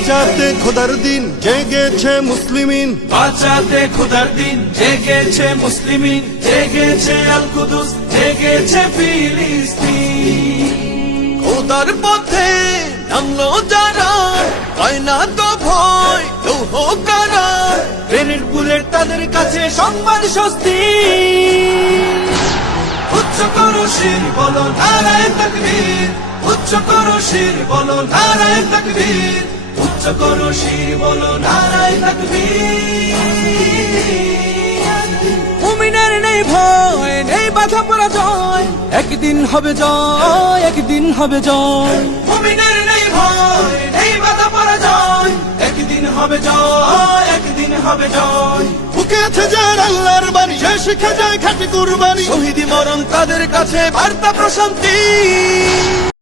বাঁচাতে খোদার দিন জেগেছে মুসলিমিন, বাঁচাতে খোদার দিন জেগেছে মুসলিমিন, জেগেছে আল কুদুস, জেগেছে ফিলিস্তিন। খোদার পথে নামলো যারা, হয় না তো ভয় লৌহ কারা, ট্রেনের বুলেট তাদের কাছে সম্মান স্বস্তি। উচ্চ করো শির বলো নারায়ে তাকবীর, উচ্চ করো শির বলো নারায়ে তাকবীর, উচ্চ করো শির বলো নারায়ে তাকবীর। মুমিনের নেই ভয়, নেই বাধা পরাজয়, একদিন হবে জয়, একদিন হবে জয়। মুমিনের নেই ভয়, নেই বাধা পরাজয়, একদিন হবে জয়, একদিন হবে জয়। বুকে আছে যার আল্লাহর বাণী, সে শিখে যায় খাঁটি কুরবানি, শহীদি মরণ তাদের কাছে বার্তা প্রশান্তি।